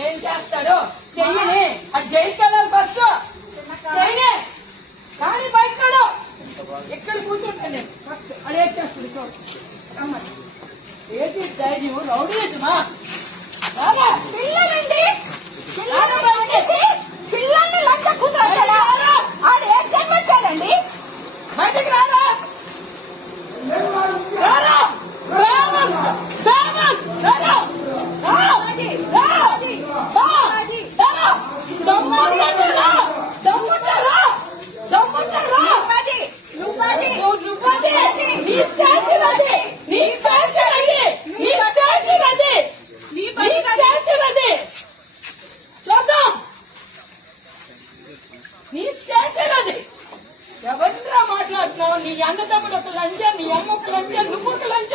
ఏం చేస్తాడు చెయ్యని అది జైలుకి వెళ్ళాలి ఫస్ట్ చెయ్యని కానీ బయటడు ఎక్కడ కూర్చుంటాను నేను ఫస్ట్ అది ఏం చేస్తుంది చూడు ఏది ధైర్యం రౌడీయమా పిల్లలండి పిల్లల్ని లంచ కూతురు ఆడు ఏం చెప్పాడండి బయటకు రారా రారా ఎవరిరా మాట్లాడుతున్నావు నీ అన్నదమ్ముడు ఒక లంచ నీ అమ్మ ఒక లంచ నువ్వు ఒక లంచ